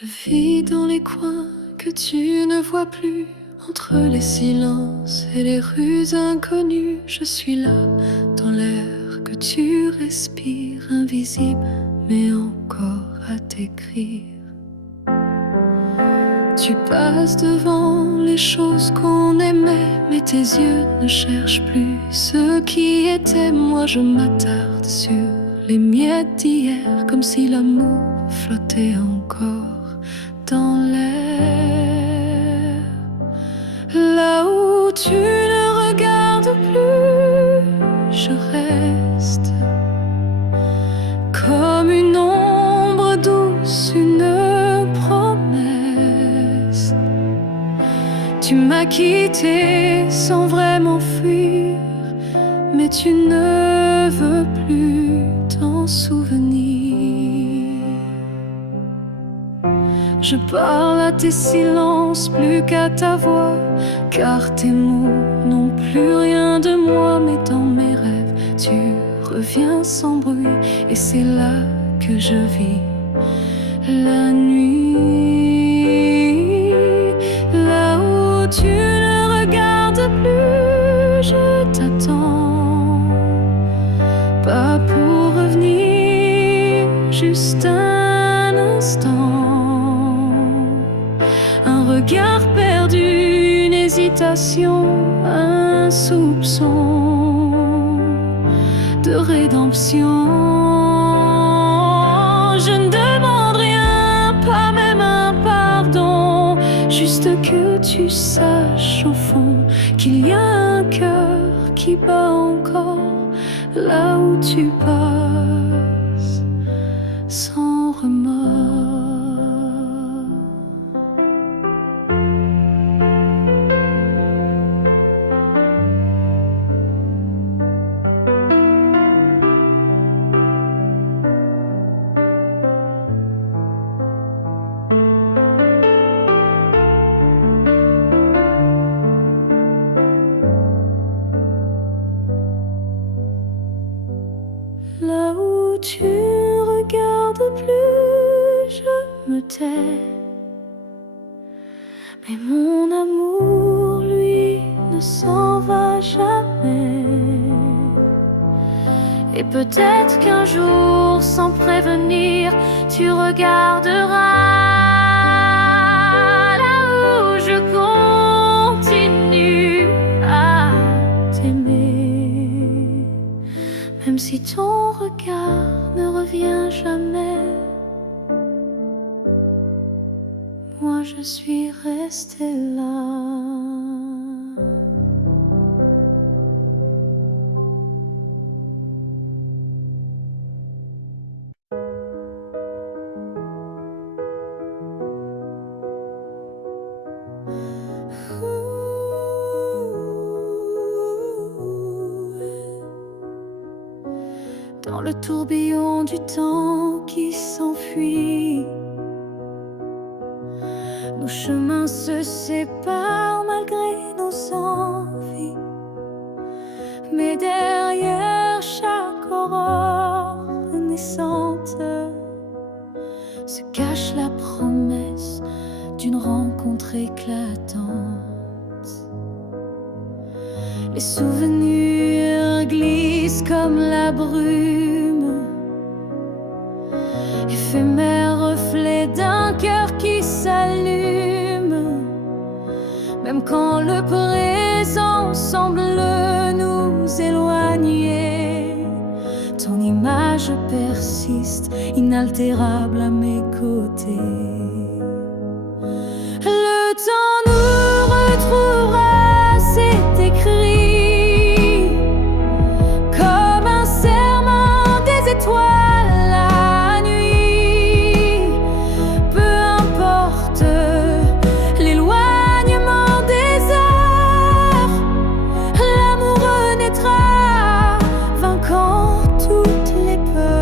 Je vis dans les coins que tu ne vois plus, entre les silences et les rues inconnues. Je suis là, dans l'air que tu respires, invisible, mais encore à t'écrire. Tu passes devant les choses qu'on aimait, mais tes yeux ne cherchent plus ce qui était. Moi je m'attarde sur les miettes d'hier, comme si l'amour flottait encore dans l'air. Là où tu ne regardes plus, je reste comme une ombre douce, une promesse. Tu m'as quitté sans vraiment fuir, mais tu ne veux plus t'en souvenir. Je parle à tes silences plus qu'à ta voix, car tes mots n'ont plus rien de moi. Mais dans mes rêves, tu reviens sans bruit, et c'est là que je vis la nuit. Là où tu ne regardes plus, je t'attends, pas pour revenir, juste un instant. Un regard perdu, une hésitation, un soupçon de rédemption. Je ne demande rien, pas même un pardon, juste que tu saches au fond qu'il y a un cœur qui bat encore là où tu passes sans remords. Là où tu regardes plus, je me tais. Mais mon amour, lui, ne s'en va jamais. Et peut-être qu'un jour, sans prévenir, tu regarderas là où je continue à t'aimer. Même si ton regard ne revient jamais, moi je suis restée là. Dans le tourbillon du temps qui s'enfuit, nos chemins se séparent malgré nos envies. Mais derrière chaque aurore naissante se cache la promesse d'une rencontre éclatante. Les souvenirs glissent comme la brume, éphémère reflet d'un cœur qui s'allume. Même quand le présent semble nous éloigner, ton image persiste, inaltérable à mes côtés. Le temps nous retrouvera, c'est écrit, comme un serment des étoiles la nuit. Peu importe l'éloignement des heures, l'amour renaîtra, vainquant toutes les peurs.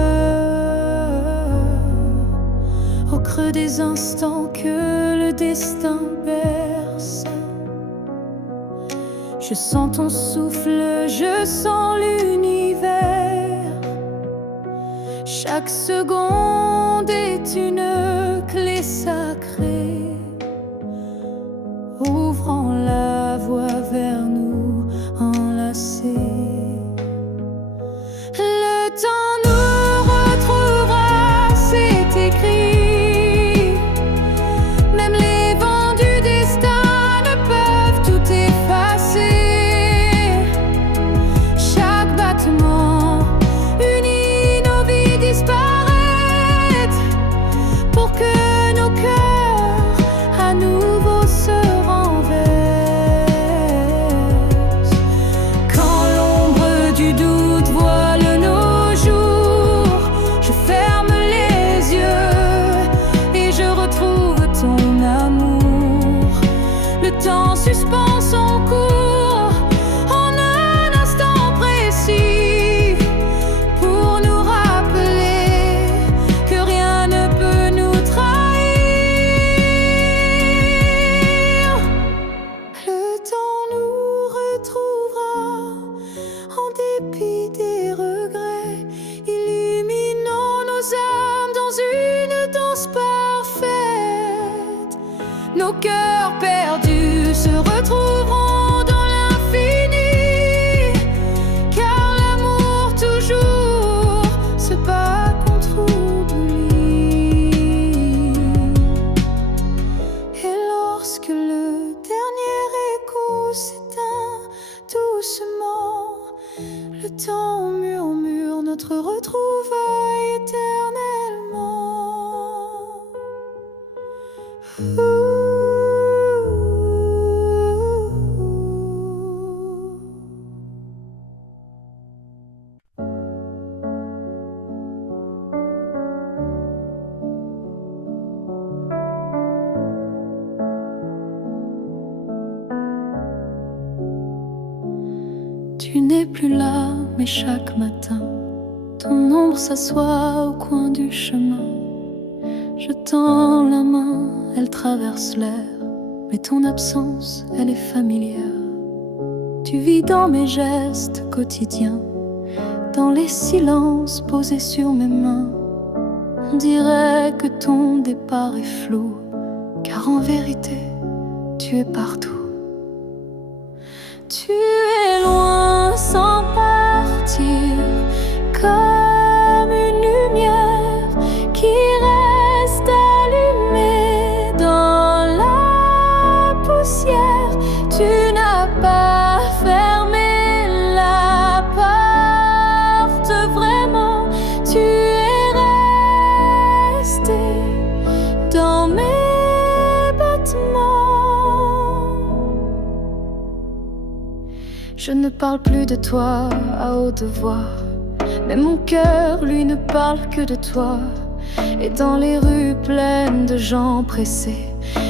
Au creux des instants que le destin berce, je sens ton souffle, je sens l'univers. Chaque seconde est une clé sacrée. temps suspend son cours en un instant précis pour nous rappeler que rien ne peut nous trahir. Le temps nous retrouvera en dépit des regrets, illuminant nos âmes dans une danse parfaite. Nos cœurs perdus se retrouveront dans l'infini, car l'amour toujours se bat contre oubli. Et lorsque le dernier écho s'éteint doucement, le temps murmure notre retrouvaille éternellement. Tu n'es plus là, mais chaque matin, ton ombre s'assoit au coin du chemin. Je tends la main, elle traverse l'air, mais ton absence, elle est familière. Tu vis dans mes gestes quotidiens, dans les silences posés sur mes mains. On dirait que ton départ est flou, car en vérité, tu es partout. Tu es loin sans partir, comme une lumière qui reste allumée dans la poussière. Tu n'as pas fermé la porte vraiment, tu es resté dans mes battements. Je ne parle plus de toi à haute voix, mais mon cœur, lui, ne parle que de toi. Et dans les rues pleines de gens pressés,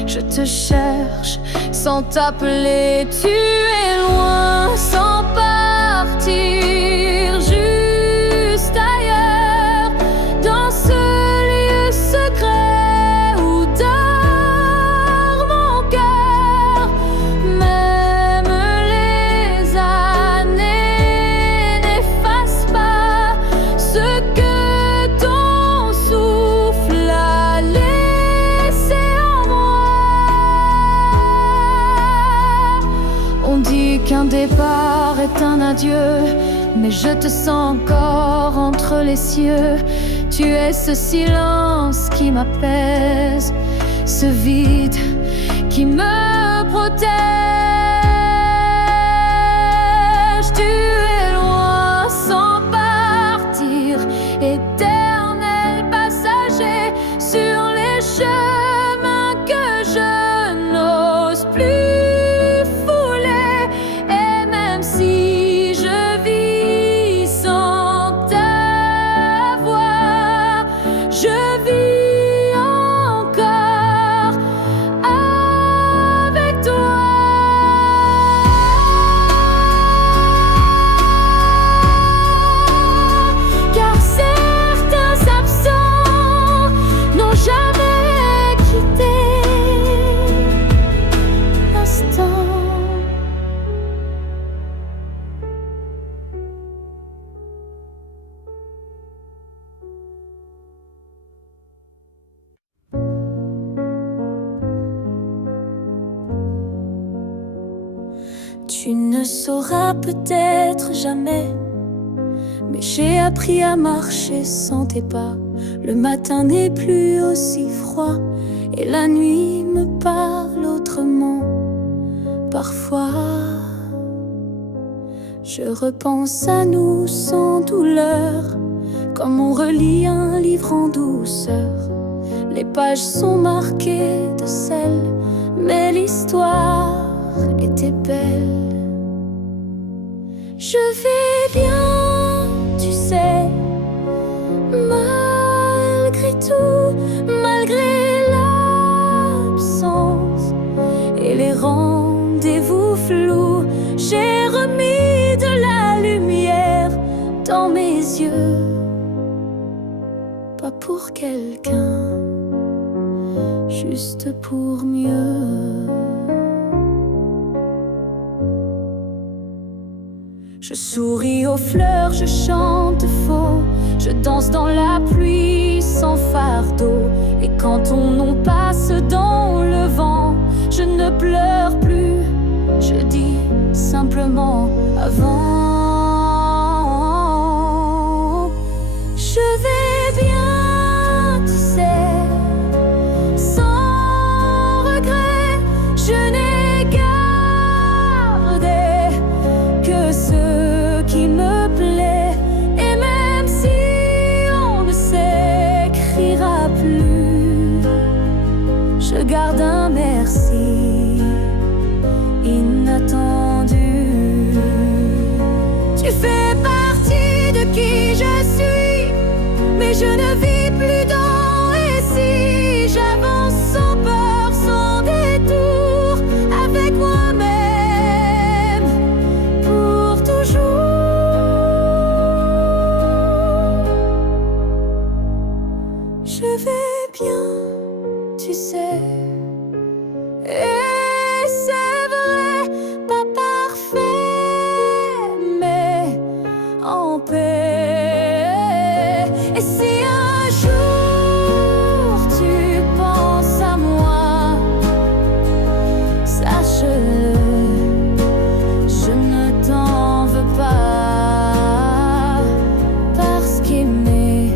je te cherche sans t'appeler. Tu es loin sans partir, juste ailleurs, dans ce lieu secret où dort mon cœur. Même les années n'effacent pas ce que ton souffle a laissé en moi. On dit qu'un départ est un adieu, mais je te sens encore entre les cieux. Tu es ce silence qui m'apaise, ce vide qui me protège. Tu es loin sans partir, éternel passager sur les chemins que je n'ose plus fouler. Et même si je vis sans ta voix, je vis encore avec toi. Car certains absents n'ont jamais quitté l'instant. Tu ne sauras peut-être jamais, mais j'ai appris à marcher sans tes pas. Le matin n'est plus aussi froid et la nuit me parle autrement. Parfois, je repense à nous sans douleur, comme on relit un livre en douceur. Les pages sont marquées de sel, mais l'histoire était belle. Je vais bien, tu sais, malgré tout, malgré l'absence et les rangs juste pour mieux. Je souris aux fleurs, je chante faux, je danse dans la pluie sans fardeau. Et quand on passe dans le vent, je ne pleure plus, je dis simplement avant. Je vais bien, tu sais, sans regret, je n'ai gardé que ce qui me plaît. Et même si on ne s'écrira plus, je garde un merci inattendu. Tu fais partie de qui je suis, mais je ne vis plus dans et si j'avance sans peur, sans détour, avec moi-même pour toujours. Je vais bien, tu sais, et c'est vrai, pas parfait, mais en paix. Et si un jour tu penses à moi, sache-le, je ne t'en veux pas. Parce qu'aimer,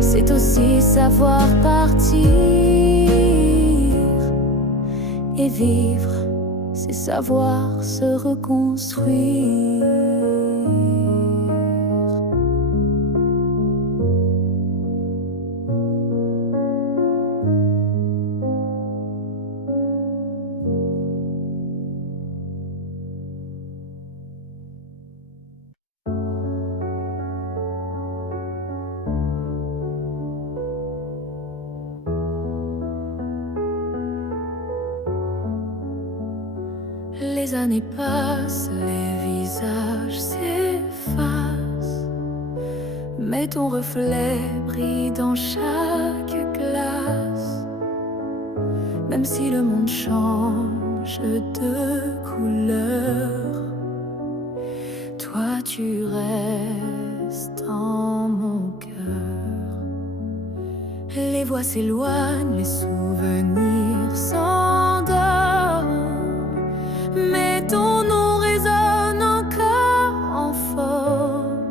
c'est aussi savoir partir. Et vivre, c'est savoir se reconstruire. Les années passent, les visages s'effacent, mais ton reflet brille dans chaque glace. Même si le monde change de couleur, toi tu restes en mon cœur. Les voix s'éloignent, les souvenirs s'endorment, mais ton nom résonne encore en forme.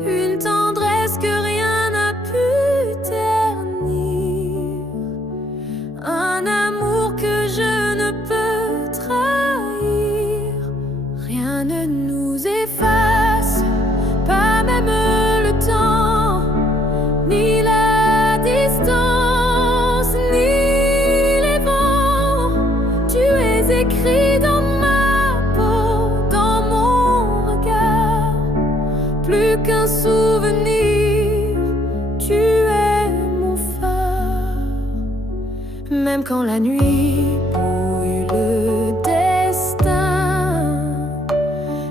Une tendresse que rien n'a pu ternir, un amour que je ne peux trahir. Rien ne nous efface, pas même le temps, ni la distance, ni les vents. Tu es écrit dans ma peau, dans mon regard. Plus qu'un souvenir, tu es mon phare. Même quand la nuit brouille le destin,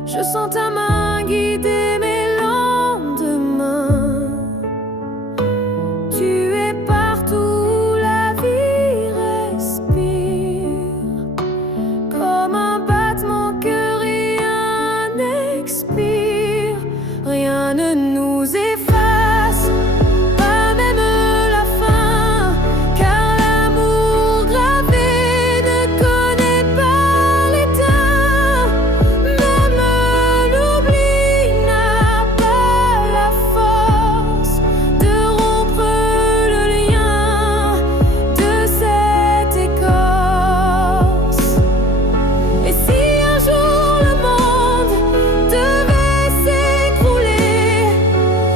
je sens ta main guider mes lendemains. Tu es partout où la vie respire, comme un battement que rien n'expire. Rien ne nous efface, pas même la fin, car l'amour gravé ne connaît pas l'éteint. Même l'oubli n'a pas la force de rompre le lien de cette écorce. Et si un jour le monde devait s'écrouler,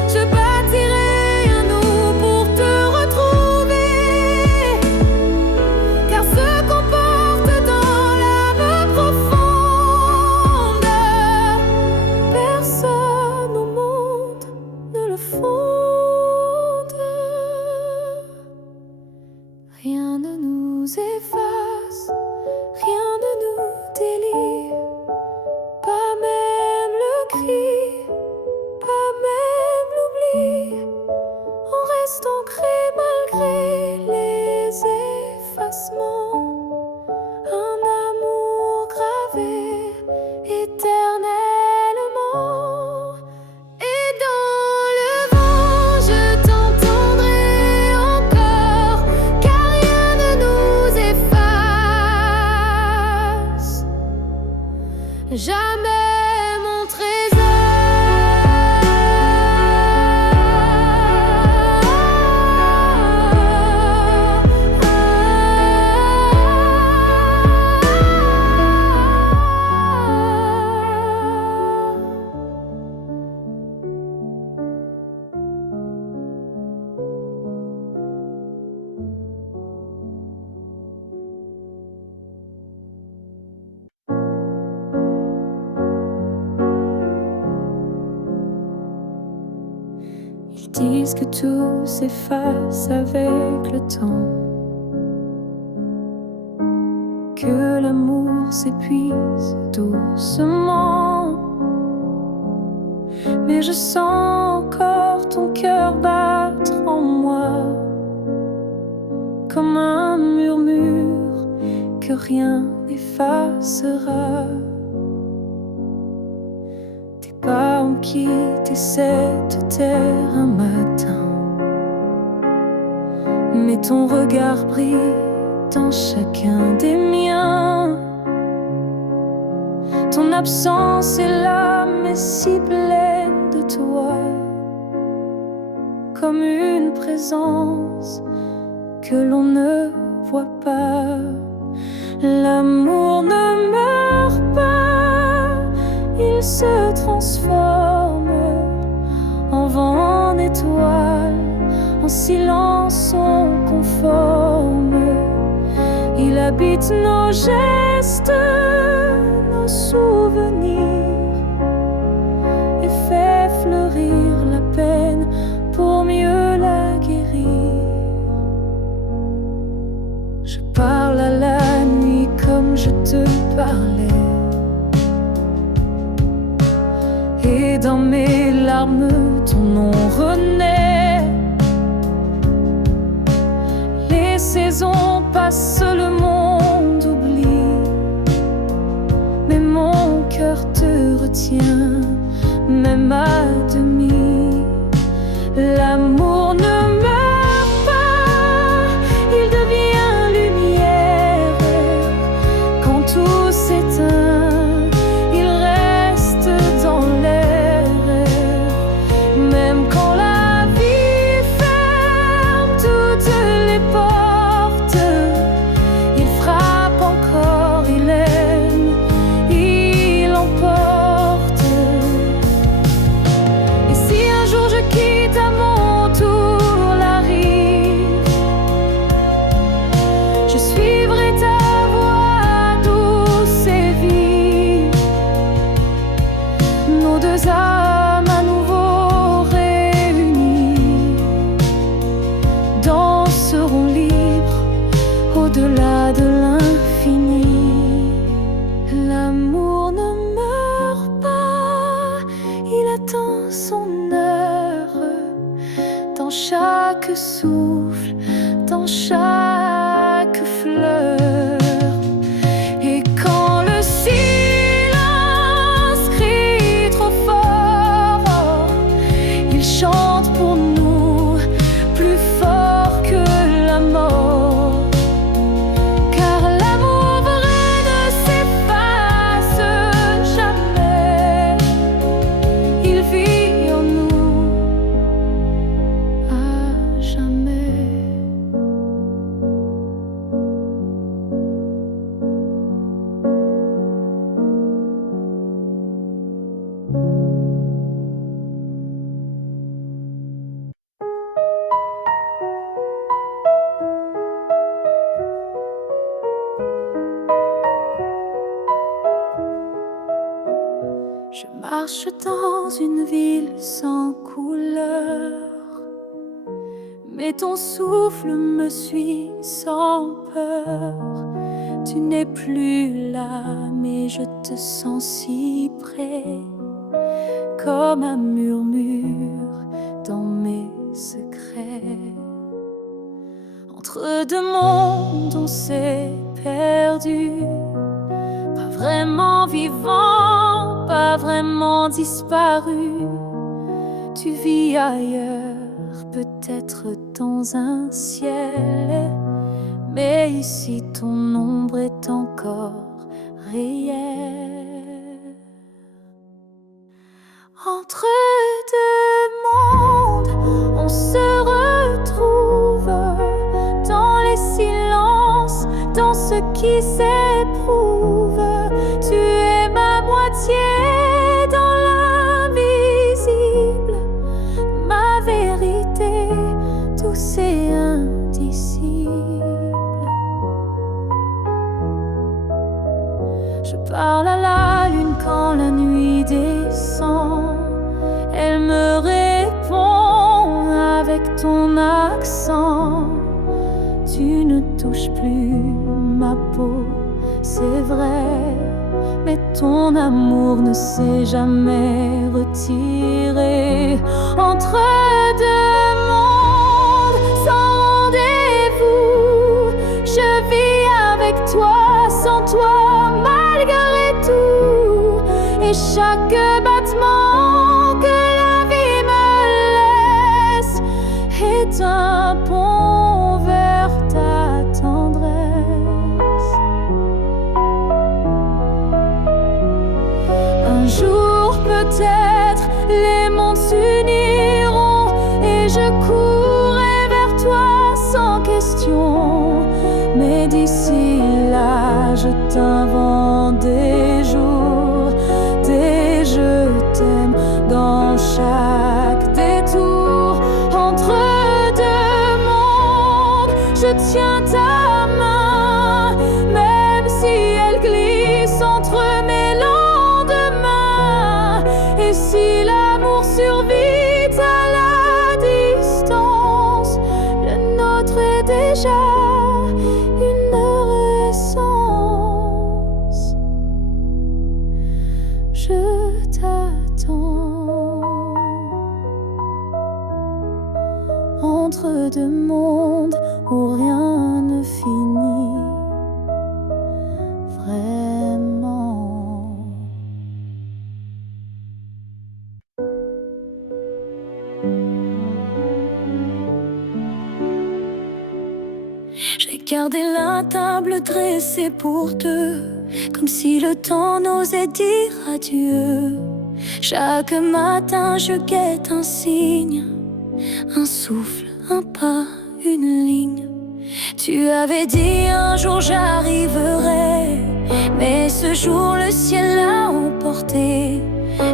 je bâtirai un nous pour te retrouver. Car ce qu'on porte dans l'âme profonde, personne au monde ne le fonde. Rien ne nous efface, rien ne nous délie, pas même le cri, pas même l'oubli. On reste ancré malgré les effacement, un amour gravé éternellement. Et dans le vent, je t'entendrai encore, car rien ne nous efface. Jamais mon trésor. Ils disent que tout s'efface avec le temps, que l'amour s'épuise doucement. Mais je sens encore ton cœur battre en moi, comme un murmure que rien n'effacera. Tes pas ont quitté cette terre un matin, mais ton regard brille dans chacun des miens. Ton absence est là, mais si pleine de toi, comme une présence que l'on ne voit pas. L'amour ne meurt pas, il se transforme en vent, en étoile, en silence on conforme. Il habite nos gestes, nos souvenirs, et fait fleurir la peine pour mieux la guérir. Je parle à la nuit comme je te parlais, et dans mes larmes ton nom renaît. Les saisons passent, le monde oublie, mais mon cœur te retient, même à demi. L'amour ne meurt pas, il devient lumière. Quand tout s'éteint, il reste dans l'air. Même quand la vie ferme toutes les portes, il frappe encore, il aime, il emporte. Et si un jour je quitte à mon tour la rive, je suivrai ta voix douce et vive. Nos deux âmes à nouveau réunies danseront libres au-delà de l'infini. L'amour ne meurt pas, il attend son heure, dans chaque souffle, dans chaque fleur. Et quand le silence crie trop fort, il chante pour nous plus fort que la mort. Car l'amour vrai ne s'efface jamais, il vit en nous à jamais. Je marche dans une ville sans couleur, mais ton souffle me suit sans peur. Tu n'es plus là, mais je te sens si près, comme un murmure dans mes secrets. Entre deux mondes on s'est perdu, pas vraiment vivant, pas vraiment disparu. Tu vis ailleurs, peut-être dans un ciel, mais ici ton ombre est encore réelle. Entre deux mondes, on se retrouve dans les silences, dans ce qui s'éprouve. Tu es ma moitié dans l'invisible, ma vérité douce et indicible. Je parle à la lune quand la nuit descend. Elle me répond avec ton accent. Tu ne touches plus ma peau, c'est vrai, mais ton amour ne s'est jamais retiré. Entre deux mondes sans rendez-vous, je vis avec toi, sans toi, malgré tout. Et chaque battement que la vie me laisse est un pont vers ta tendresse. Un jour peut-être les mondes s'uniront et je courrai vers toi sans question. Mais d'ici là je t'invente des jours, des je t'aime dans chaque détour. Entre deux mondes, je tiens ta main, même si elle glisse entre mes lendemains. Et si l'amour survit à la distance, le nôtre est déjà une essence. Je t'attends entre deux mondes où rien ne finit vraiment. J'ai gardé la table dressée pour deux, comme si le temps n'osait dire adieu. Chaque matin je guette un signe, un souffle, un pas, une ligne. Tu avais dit un jour j'arriverai, mais ce jour le ciel l'a emporté.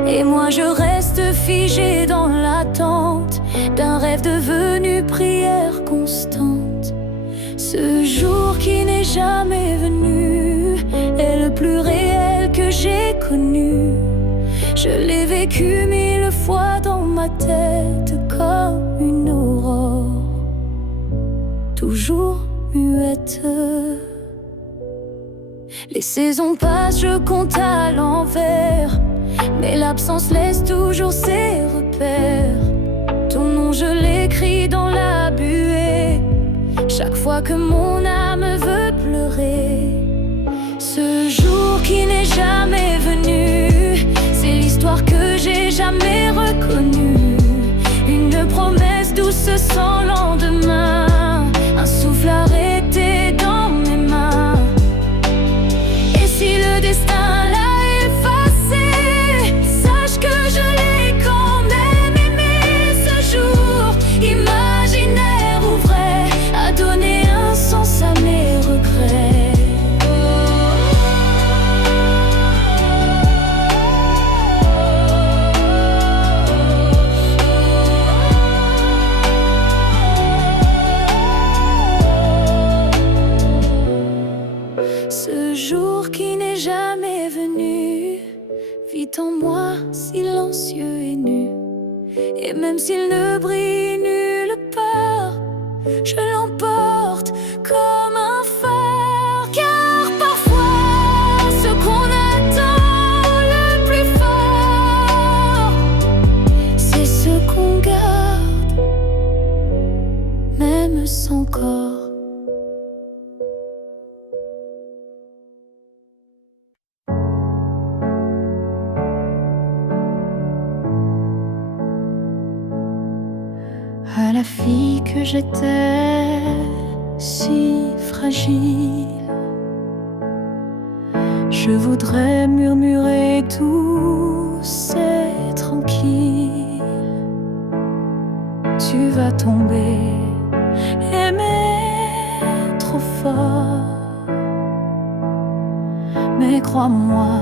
Et moi je reste figé dans l'attente d'un rêve devenu prière constante. Ce jour qui n'est jamais venu est le plus réel que j'ai connu. Je l'ai vécu 1000 fois dans ma tête comme une aurore, toujours muette. Les saisons passent, je compte à l'envers, mais l'absence laisse toujours ses repères. Ton nom je l'écris dans la buée, chaque fois que mon âme veut pleurer. Ce jour qui n'est jamais venu, c'est l'histoire que j'ai jamais reconnue. Une promesse douce sans lendemain, un souffle arrêté dans mes mains. Et si le destin l'a effacé, sache que je l'ai quand même aimé. Ce jour imaginaire ou vrai a donné un sens à mes regrets. Ce jour qui n'est jamais venu vit en moi silencieux et nu. Et même s'il ne brille nulle part, je l'emporte comme un phare. Car parfois ce qu'on attend le plus fort, c'est ce qu'on garde, même sans corps. que j'étais si fragile. Je voudrais murmurer douce et tranquille. Tu vas tomber, aimer trop fort. Mais crois-moi,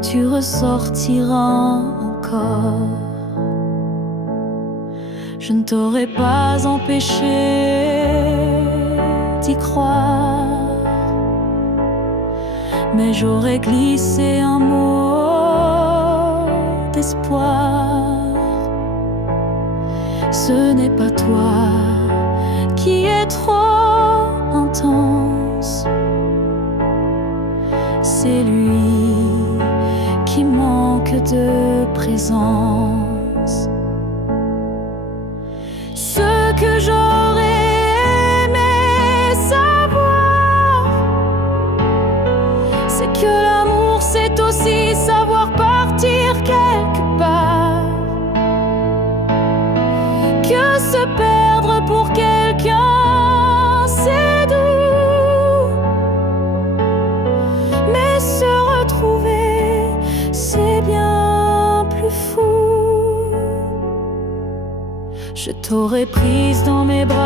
tu ressortiras encore. Je ne t'aurais pas empêché d'y croire, mais j'aurais glissé un mot d'espoir. Ce n'est pas toi qui es trop intense, c'est lui qui manque de présence. Ce que j'aurais aimé savoir, c'est que l'amour c'est aussi savoir partir quelque part, que se perdre pour quelqu'un c'est doux, mais se retrouver c'est bien plus fou. Je t'aurais prise dans mes bras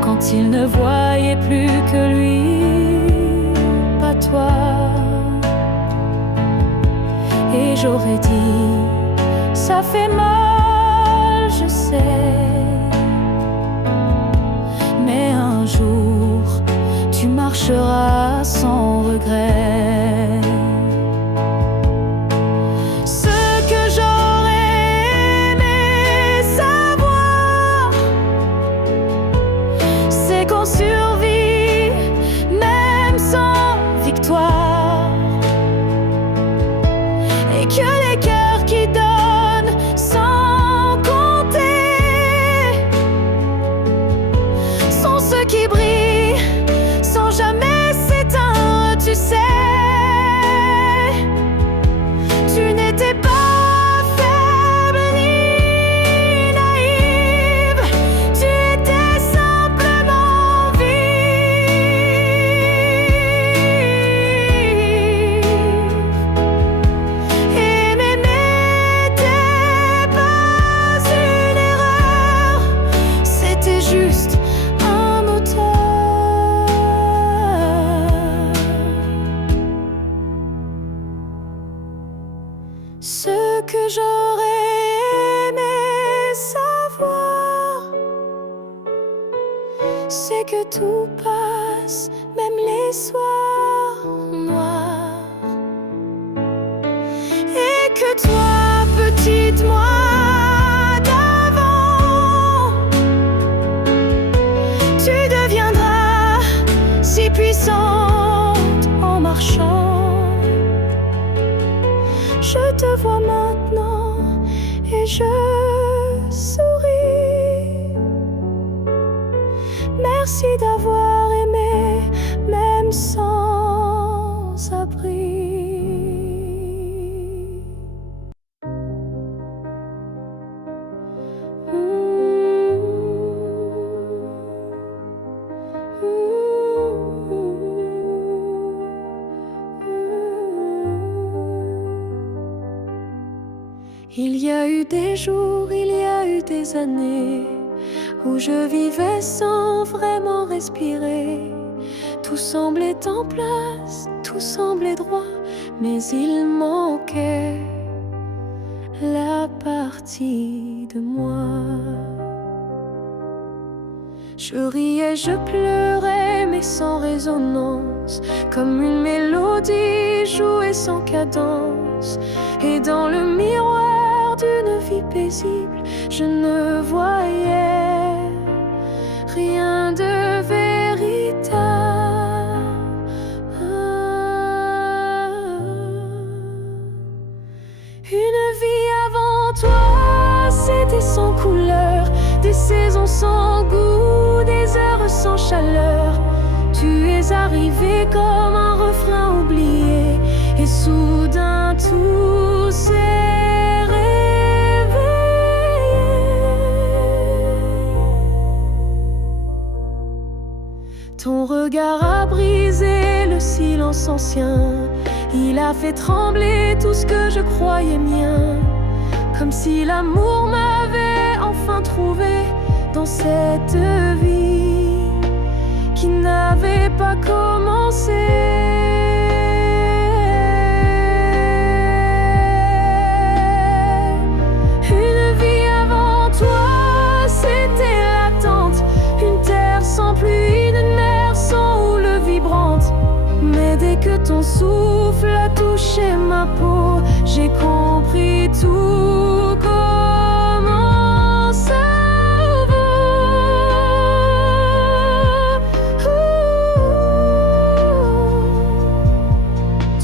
quand il ne voyait plus que lui, pas toi. Et j'aurais dit, ça fait mal, je sais, mais un jour tu marcheras sans regret. Qu'on survit même sans victoire, et que les cœurs qui donnent sans compter sont ceux qui brillent sans jamais s'éteindre. Tu sais, tu n'étais pas ce que j'aurais aimé savoir, c'est que tout passe, même les soirs noirs, et que toi, petite moi d'avant, tu deviendras si puissante en marchant. Je te vois maintenant et je souris. Merci d'avoir aimé, même sans abri. Il y a eu des jours, il y a eu des années où je vivais sans vraiment respirer. Tout semblait en place, tout semblait droit, mais il manquait la partie de moi. Je riais, je pleurais, mais sans résonance, comme une mélodie jouée sans cadence. Et dans le miroir d'une vie paisible, je ne voyais rien de véritable. Une vie avant toi, c'était sans couleur, des saisons sans goût, des heures sans chaleur. Tu es arrivé comme un refrain oublié, et soudain tout s'est Ton regard a brisé le silence ancien. Il a fait trembler tout ce que je croyais mien. Comme si l'amour m'avait enfin trouvé dans cette vie qui n'avait pas commencé. Une vie avant toi, c'était l'attente. Une terre sans pluie, une mer sans houle vibrante. Mais dès que ton souffle a touché ma peau, j'ai compris tout comment ça vaut.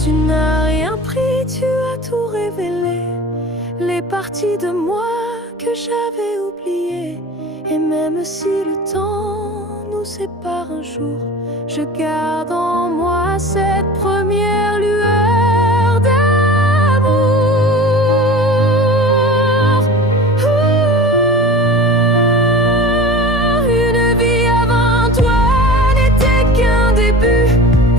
Tu n'as rien pris, tu as tout révélé. Les parties de moi que j'avais oubliées. Et même si le temps nous sépare un jour, je garde en moi cette première lueur d'amour. Une vie avant toi n'était qu'un début,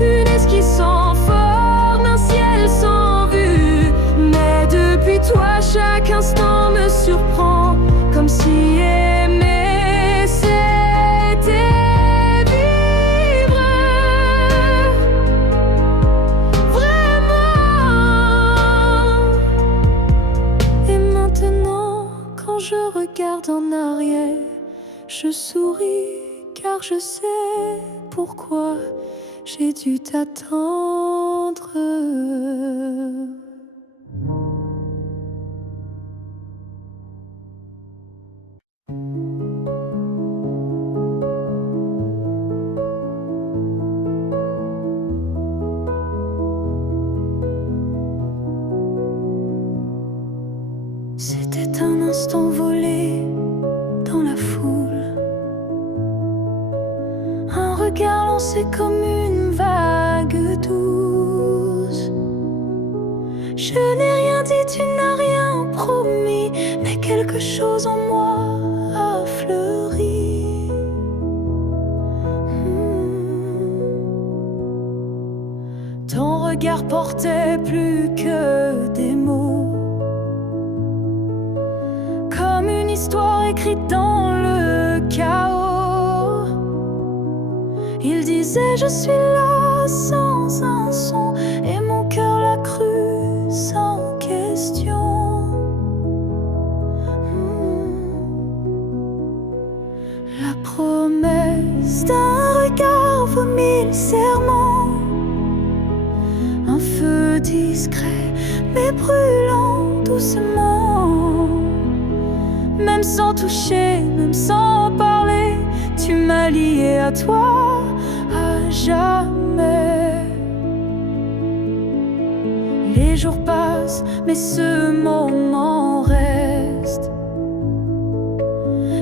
une esquisse sans forme, un ciel sans vue. Mais depuis toi, chaque instant me surprend, comme si aimer c'était vivre vraiment. Et maintenant, quand je regarde en arrière, je souris car je sais pourquoi j'ai dû t'attendre. C'était un instant volé dans la foule, un regard lancé comme une vague douce. Je n'ai rien dit, tu n'as rien promis, mais quelque chose en moi a fleuri. Ton regard portait plus que des mots, comme une histoire écrite dans le chaos. Il disait je suis là sans un son, et mon cœur l'a cru sans question. La promesse d'un regard vaut 1000 serments. Un feu discret mais brûlant doucement. Même sans toucher, même sans parler, tu m'as lié à toi à jamais. Les jours passent, mais ce moment reste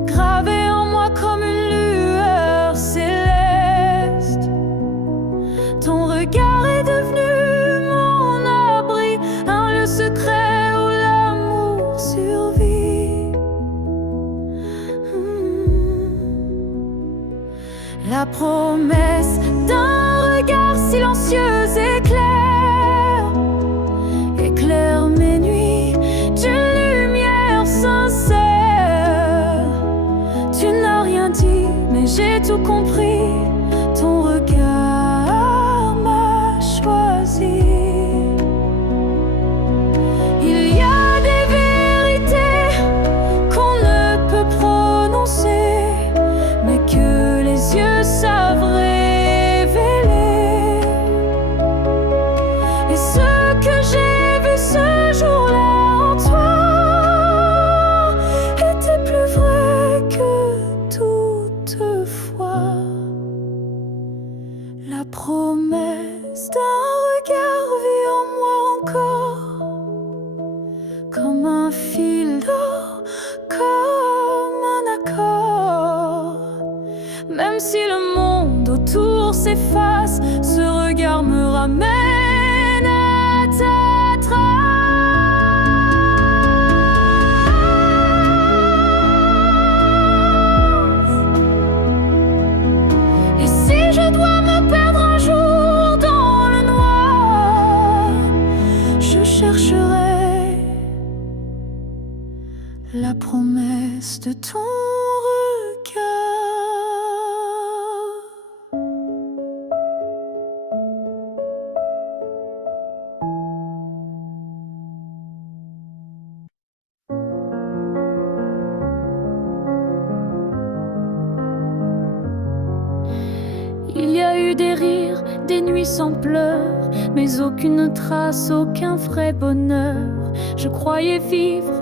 gravé en moi comme une lueur céleste. Ton regard est devenu mon abri, un lieu secret où l'amour survit. La promesse d'un regard silencieux éclaire mes nuits d'une lumière sincère. Tu n'as rien dit, mais j'ai tout compris. Ton regard m'a choisi. Il y a des vérités qu'on ne peut prononcer, mais que les yeux savent révéler. Et ce que j'ai vu ce jour-là en toi était plus vrai que toutefois. La promesse d'un regard vit en moi encore, comme un fil d'or, comme un accord. Même si le monde autour s'efface, ce regard me ramène à ta trace. Et si je eu des rires, des nuits sans pleurs, mais aucune trace, aucun vrai bonheur. Je croyais vivre,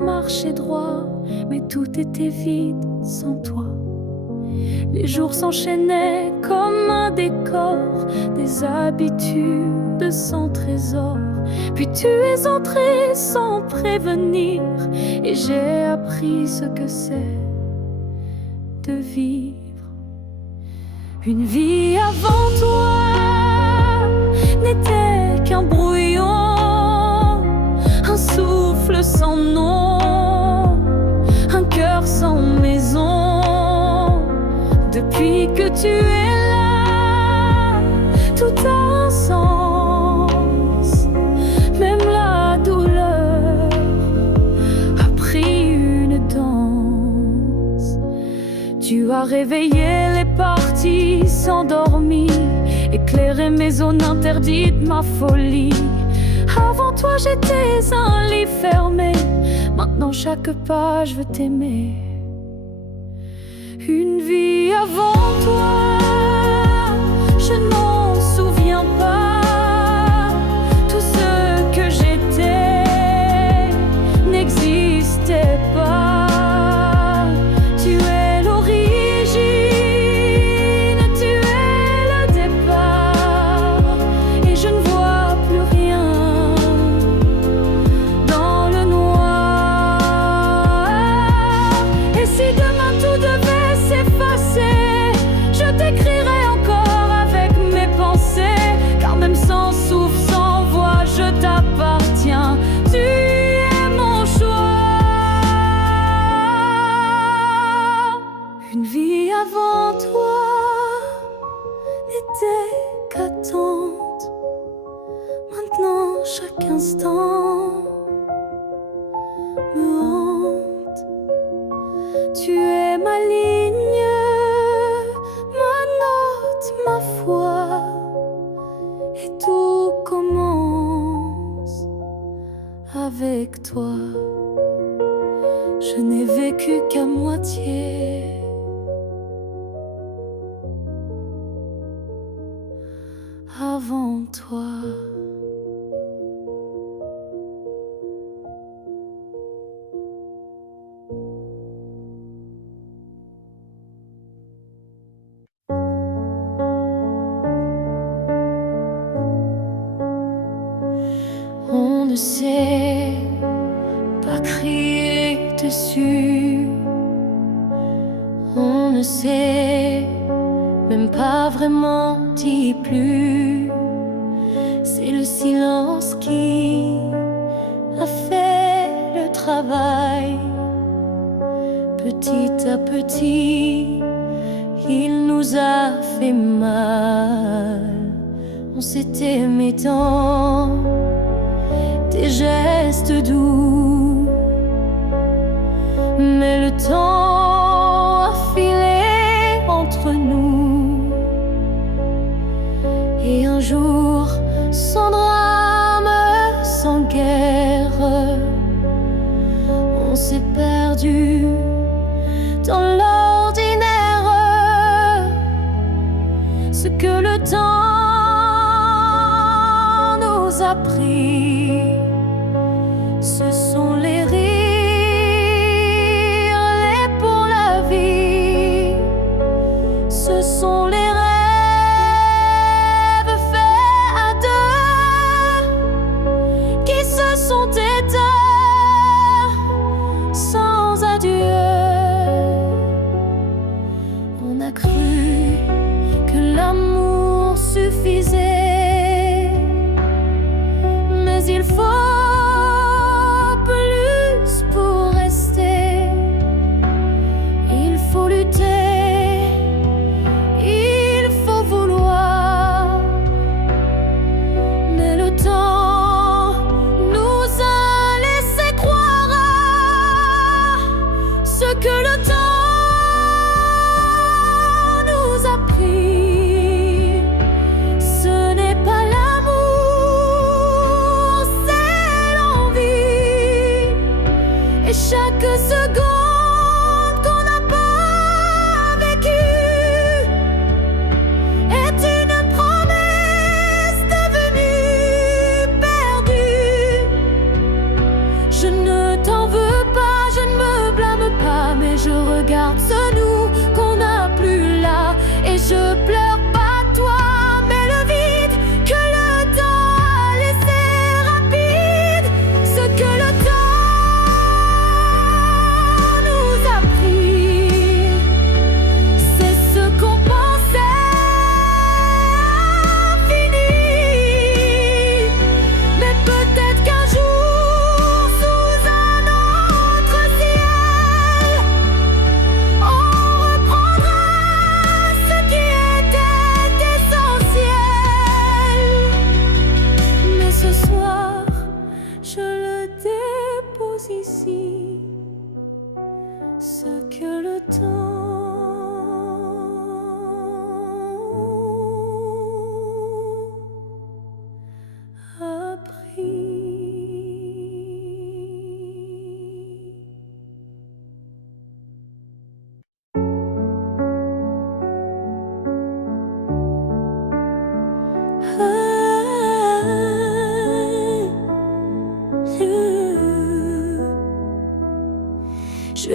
marcher droit, mais tout était vide sans toi. Les jours s'enchaînaient comme un décor, des habitudes sans trésor. Puis tu es entré sans prévenir, et j'ai appris ce que c'est de vivre. Une vie avant toi n'était qu'un brouillon, un souffle sans nom, un cœur sans maison. Depuis que tu es là, tout a un sens. Même la douleur a pris une danse. Tu as réveillé les parties s'endormir, éclairer mes zones interdites, ma folie. Avant toi j'étais un livre fermé, maintenant chaque page veut t'aimer. Une vie avant toi, je n'en souviens pas. Tout ce que j'étais n'existait pas. Tu es l'origine, tu es le départ, et je ne vois plus rien dans le noir. Et si demain tout devait s'effacer, je t'écrirai encore avec mes pensées, car même sans souffle, sans voix, je t'appartiens. Tu es mon choix. Une vie avant toi n'était qu'attente. Maintenant chaque instant me hante. Tu es ma ligne, ma note, ma foi, et tout commence avec toi. Je n'ai vécu qu'à moitié. Avant toi. On ne sait pas crier dessus, on ne sait même pas vraiment dire plus. C'est le silence qui a fait le travail. Petit à petit, il nous a fait mal. On s'est aimé tant, des gestes doux, mais le temps a filé entre nous. Et un jour, sans drame, sans guerre, on s'est perdu dans l'ordinaire. Ce que le temps nous a pris, ce sont les rires, les pour la vie. Ce sont les rêves faits à deux qui se sont éteints sans adieu. On a cru que l'amour suffisait, mais il faut plus pour rester. Il faut lutter, il faut vouloir, mais le temps nous a laissé croire à ce que le temps nous a pris. Ce n'est pas l'amour, c'est l'envie. Et chaque seconde qu'on n'a pas vécue est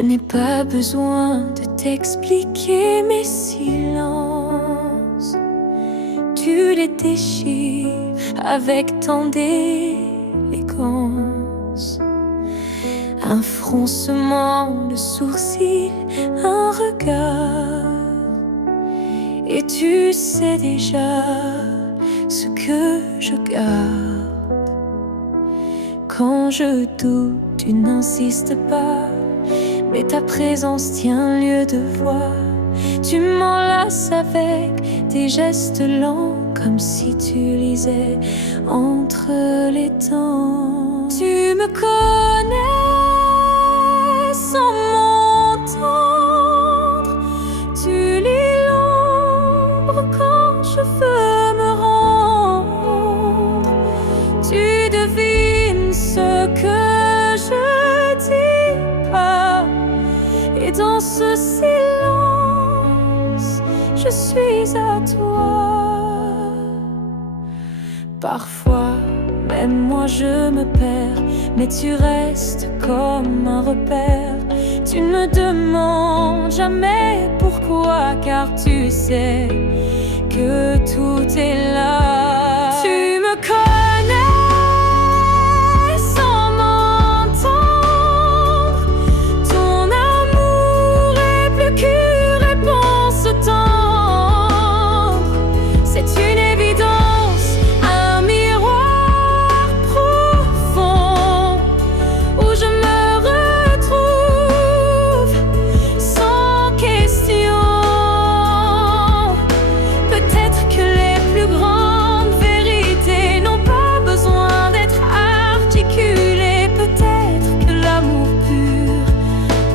n'ai pas besoin de t'expliquer mes silences. Tu les déchires avec tant d'élégance. Un froncement de sourcils, un regard, et tu sais déjà ce que je garde. Quand je doute, tu n'insistes pas, mais ta présence tient lieu de voix. Tu m'enlaces avec tes gestes lents, comme si tu lisais entre les temps. Tu me connais sans m'entendre. Tu lis l'ombre quand je veux me rendre. Tu devines ce que je dis pas. Et dans ce silence, je suis à toi. Parfois, même moi je me perds, mais tu restes comme un repère. Tu ne me demandes jamais pourquoi, car tu sais que tout est là. Tu me connais sans m'entendre. Ton amour est plus qu'une réponse tendre. C'est une évidence, un miroir profond où je me retrouve sans question. Peut-être que les plus grandes vérités n'ont pas besoin d'être articulées. Peut-être que l'amour pur,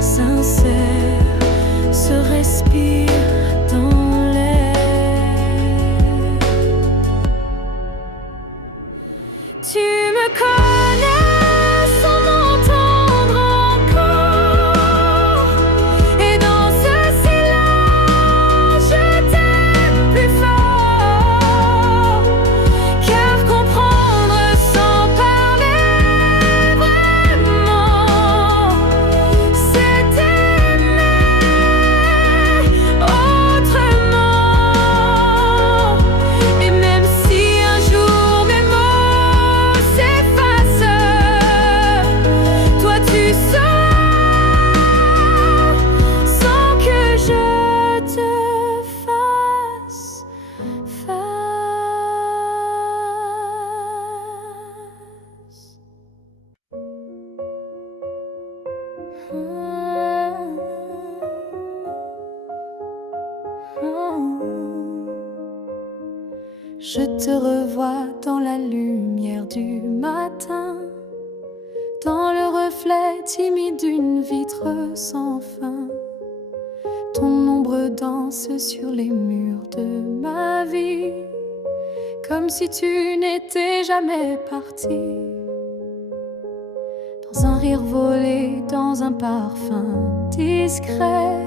sincère, se respire dans l'air. Tu me connais sans m'entendre encore. Et dans ce silence, je t'aime plus fort. Car comprendre sans parler vraiment, c'est aimer autrement. Et même si un jour mes mots s'effacent, toi tu sauras sans que je te fasse face. Je te revois dans la lumière du matin, dans le reflet timide d'une vitre sans fin. Ton ombre danse sur les murs de ma vie, comme si tu n'étais jamais parti. Dans un rire volé, dans un parfum discret,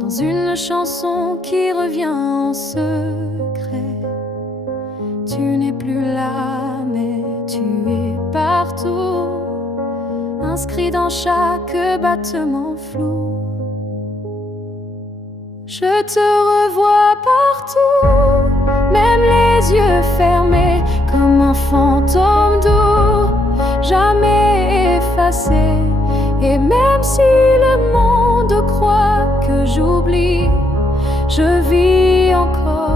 dans une chanson qui revient en secret. Tu n'es plus là, mais tu es partout, inscrit dans chaque battement flou. Je te revois partout, même les yeux fermés, comme un fantôme doux, jamais effacé. Et même si le monde croit que j'oublie, je vis encore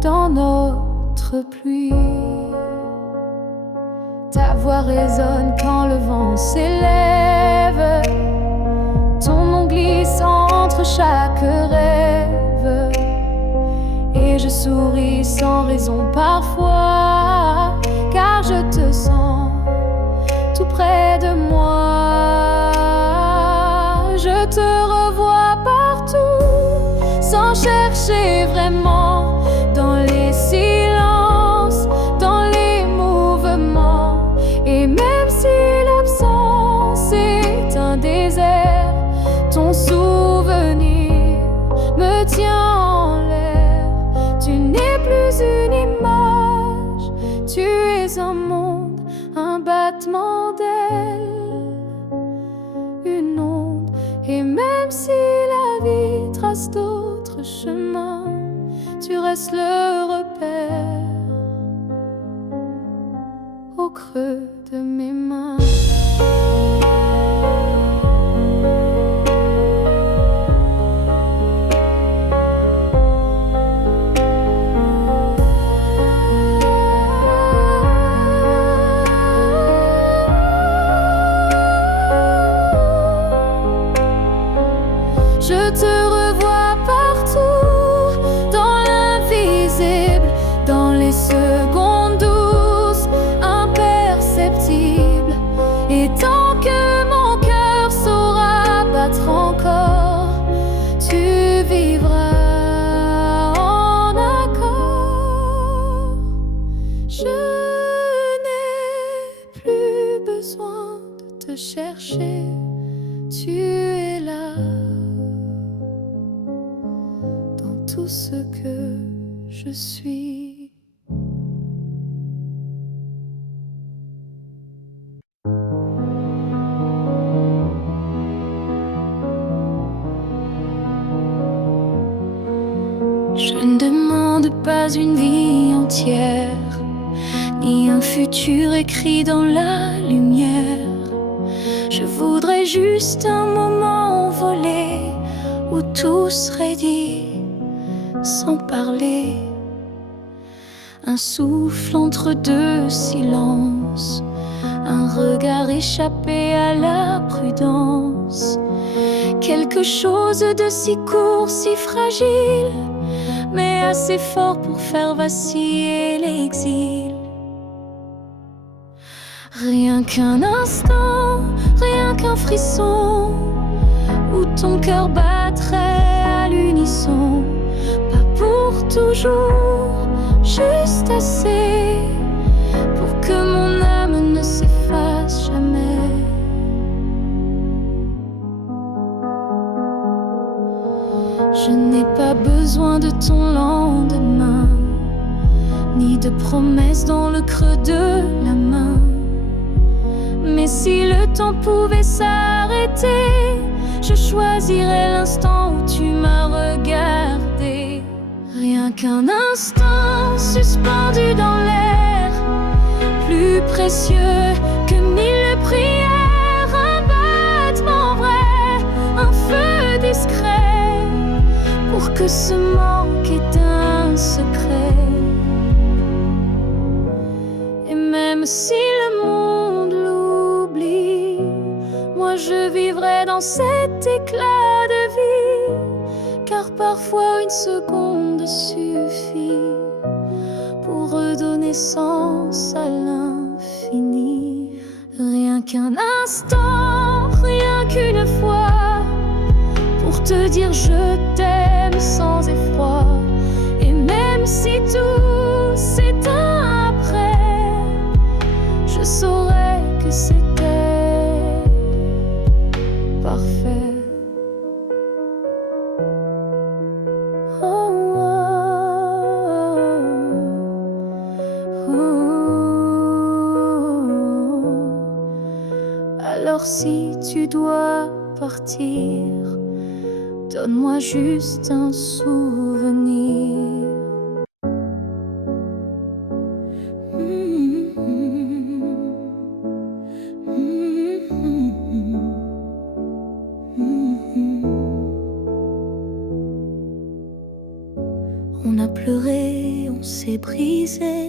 dans notre pluie. Ta voix résonne quand le vent s'élève, ton nom glisse entre chaque rêve. Et je souris sans raison parfois, car je te sens tout près de moi. Je te revois partout, sans chercher vraiment, dans les silences, dans les mouvements. Et même si l'absence est un désert, ton souvenir me tient en l'air. Tu n'es plus une image, tu es un monde, un battement d'ailes. même si la vie trace d'autres chemins, tu restes le repère au creux de mes mains. Je te revois partout, dans l'invisible, dans les secondes douces, imperceptibles. Et tant que mon cœur saura battre encore, tu vivras en accord. Je n'ai plus besoin de te chercher, tu es là. Tout ce que je suis. Je ne demande pas une vie entière, ni un futur écrit dans la lumière. Je voudrais juste un moment envolé où tout serait dit sans parler, un souffle entre deux silences, un regard échappé à la prudence, quelque chose de si court, si fragile, mais assez fort pour faire vaciller l'exil. Rien qu'un instant, rien qu'un frisson, où ton cœur battrait à l'unisson. Pour toujours, juste assez pour que mon âme ne s'efface jamais. Je n'ai pas besoin de ton lendemain, ni de promesses dans le creux de la main. Mais si le temps pouvait s'arrêter, je choisirais l'instant où tu m'as regardé. Rien qu'un instant suspendu dans l'air, plus précieux que 1000 prières, un battement vrai, un feu discret, pour que ce manque ait un secret. Et même si le monde l'oublie, moi je vivrai dans cet éclat de vie, car parfois une seconde suffit pour redonner sens à l'infini. Rien qu'un instant, rien qu'une fois, pour te dire je t'aime sans effroi. Et même si tout s'éteint après, je saurais que c'était parfait. Alors si tu dois partir, donne-moi juste un souvenir. On a pleuré, on s'est brisé,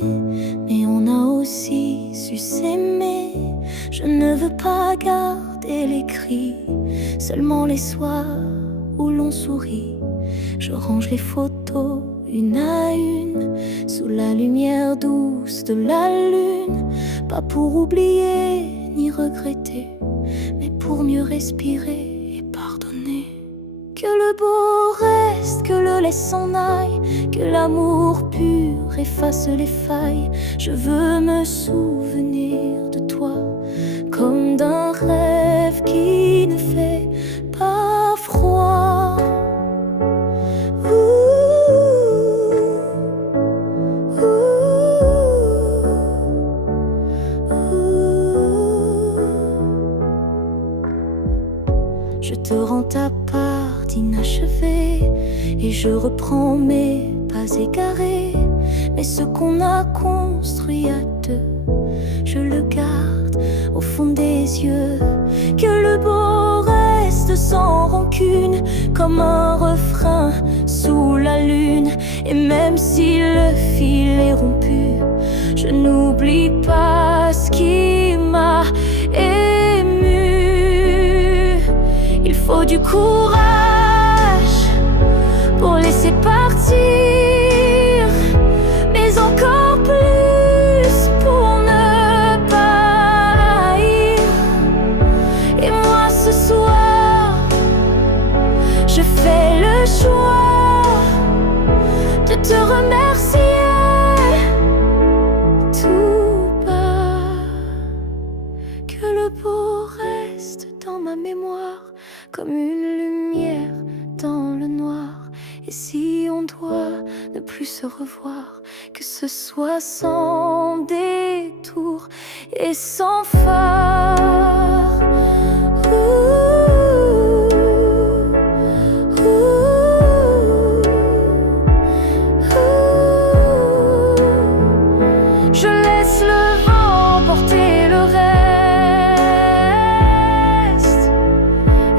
mais on a aussi su s'aimer. Je ne veux pas garder les cris, seulement les soirs où l'on sourit. Je range les photos une à une, sous la lumière douce de la lune. Pas pour oublier ni regretter, mais pour mieux respirer et pardonner. Que le beau reste, que le laisse s'en aille, que l'amour pur efface les failles. Je veux me souvenir de toi comme d'un rêve qui ne fait pas froid. je te rends ta part d'inachevé et je reprends mes pas égarés. Mais ce qu'on a construit à deux, je le garde au fond des yeux. Que le beau reste sans rancune, comme un refrain sous la lune. Et même si le fil est rompu, je n'oublie pas ce qui m'a ému. Il faut du courage pour laisser partir, mais encore plus pour ne pas haïr. Et moi ce soir, je fais le choix de te remercier tout bas. Que le beau reste dans ma mémoire comme une lumière dans le noir. Et si on doit ne plus se revoir, que ce soit sans détour et sans phare. Je laisse le vent porter le reste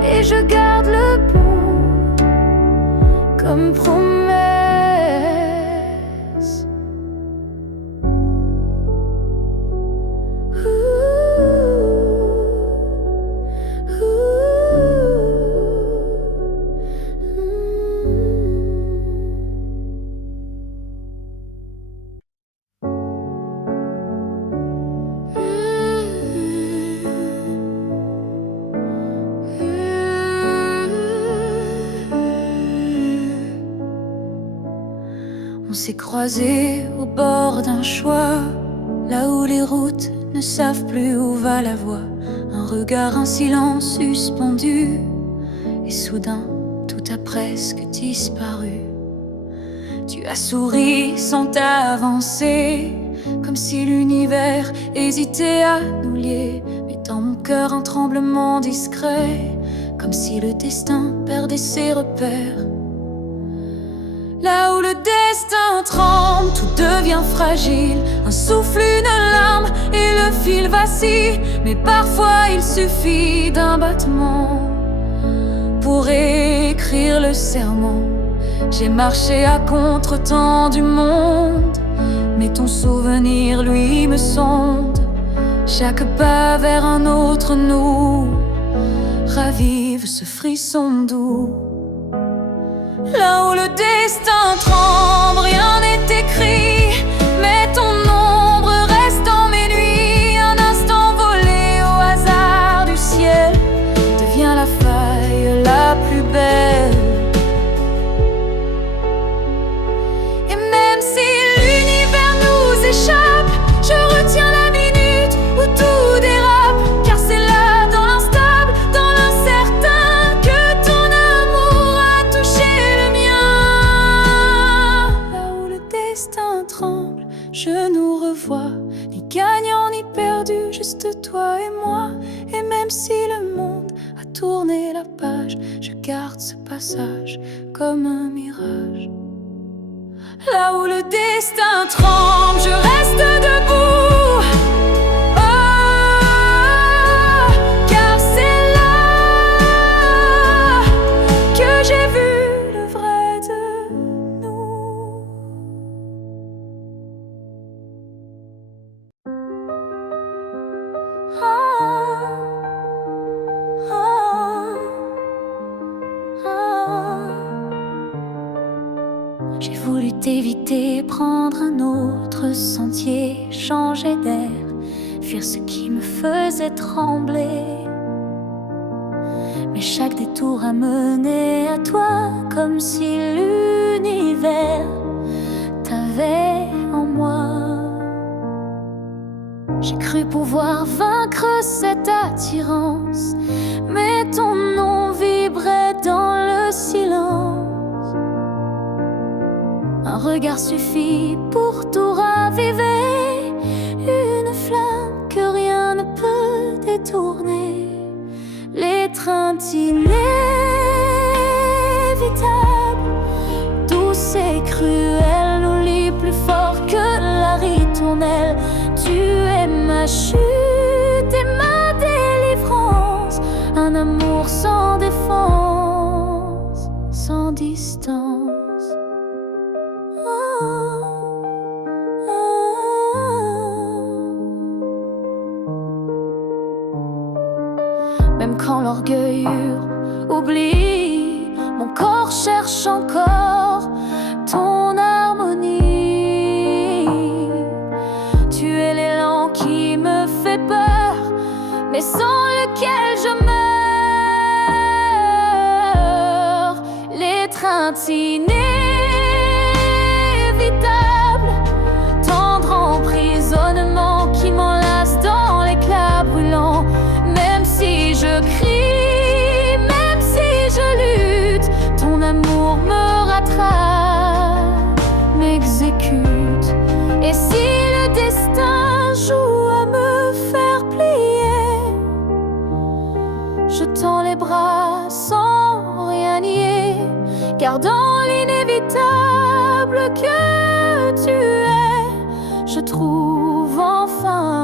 et je garde le bon comme promesse. On s'est croisés au bord d'un choix, là où les routes ne savent plus où va la voie. Un regard, un silence suspendu, et soudain tout a presque disparu. Tu as souri sans t'avancer, comme si l'univers hésitait à nous lier. Mais dans mon cœur un tremblement discret, comme si le destin perdait ses repères. Là où le destin tremble, tout devient fragile. Un souffle, une larme et le fil vacille. Mais parfois il suffit d'un battement pour écrire le serment. J'ai marché à contre-temps du monde, mais ton souvenir, lui, me sonde. Chaque pas vers un autre nous ravive ce frisson doux. Là où le destin tremble, rien n'est écrit, mais ton ombre reste dans mes nuits. Un instant volé au hasard du ciel devient la faille la plus belle. Et même si l'univers nous échappe, je retiens la minute où tout dérape. Car c'est là, dans l'instable, dans l'incertain, que ton amour a touché le mien. Là où le destin tremble, je nous revois, ni gagnant ni perdu, juste toi et moi. Et même si le monde a tourné la page, je garde ce passage comme un mirage. Là où le destin tremble, je reste debout. Oh, car c'est là que j'ai vu le vrai de nous. Ah, ah, ah. J'ai voulu t'éviter, prendre un autre sentier, changer d'air, fuir ce qui me faisait trembler. Mais chaque détour a mené à toi, comme si l'univers t'avait en moi. J'ai cru pouvoir vaincre cette attirance, mais ton nom vibrait dans le silence. Un regard suffit pour tout raviver, une flamme que rien ne peut détourner. Les l'étreinte inévitable, douce et cruelle, nous lie plus fort que la ritournelle. Tu es ma chute et ma délivrance, un amour sans défense, sans distance. Même quand l'orgueil hurle, oublie, mon corps cherche encore ton harmonie. Tu es l'élan qui me fait peur, mais sans lequel je meurs. L'étreinte inévitable, tendre emprisonnement qui m'enlace dans l'éclat brûlant. Même si je crie, même si je lutte, ton amour me rattrape, m'exécute. Et si le destin joue à me faire plier, je tends les bras sans rien nier, car dans l'inévitable que tu es, je trouve enfin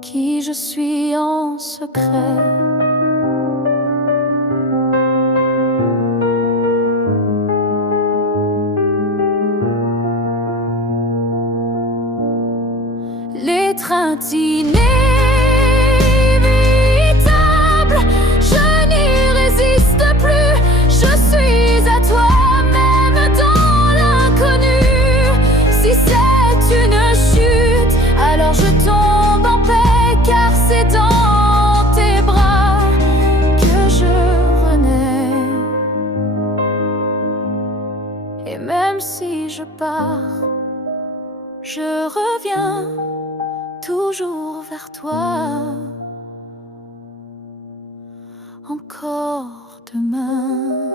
qui je suis en secret. L'étreinte inévitable, je n'y résiste plus. Je suis à toi, même dans l'inconnu. Si c'est une chute, alors je tombe en paix, car c'est dans tes bras que je renais. Et même si je pars, je reviens toujours vers toi, encore demain.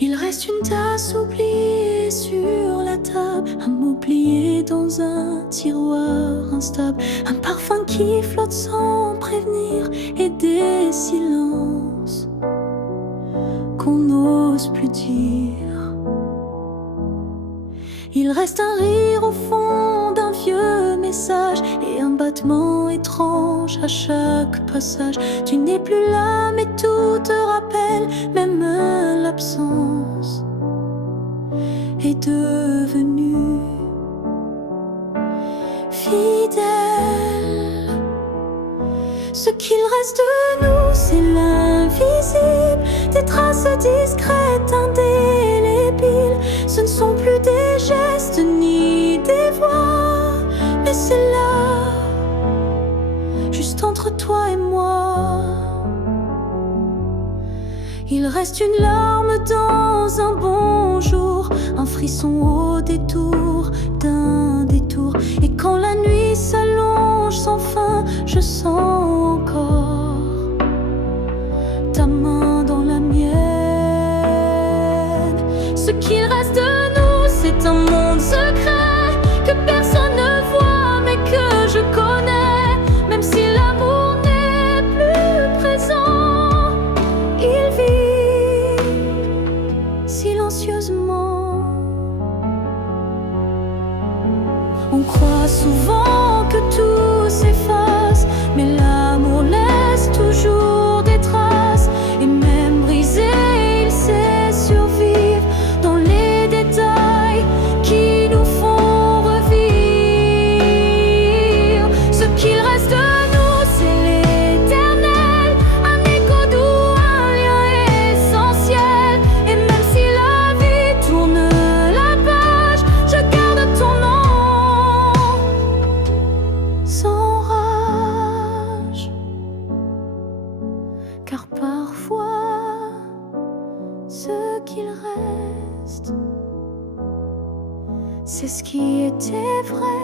Il reste une tasse oubliée sur la table, un mot plié dans un tiroir instable, un parfum qui flotte sans prévenir, et des silences qu'on n'ose plus dire. Il reste un rire au fond d'un vieux message et un battement étrange à chaque passage. Tu n'es plus là, mais tout te rappelle, même l'absence est devenue fidèle. Ce qu'il reste de nous, c'est l'invisible, des traces discrètes, indélébiles. Ce ne sont plus des gestes ni des voix, mais c'est là, juste entre toi et moi. Il reste une larme dans un bonjour, un frisson au détour d'un détour. Et quand la nuit s'allonge sans fin, je sens encore ta main dans la mienne. Ce qu'il reste de nous, c'est un monde secret que personne ne voit, mais que je connais. Même si l'amour n'est plus présent, il vit silencieusement. On croit souvent que tout s'efface, mais l'amour laisse toujours des traces. Et même brisé, il sait survivre dans les détails qui nous font revivre. Ce qu'il reste de nous, c'est l'éternel, un écho doux, un lien essentiel. Et même si la vie tourne la page, je garde ton nom sans rage. Car parfois, ce qu'il reste, c'est ce qui était vrai.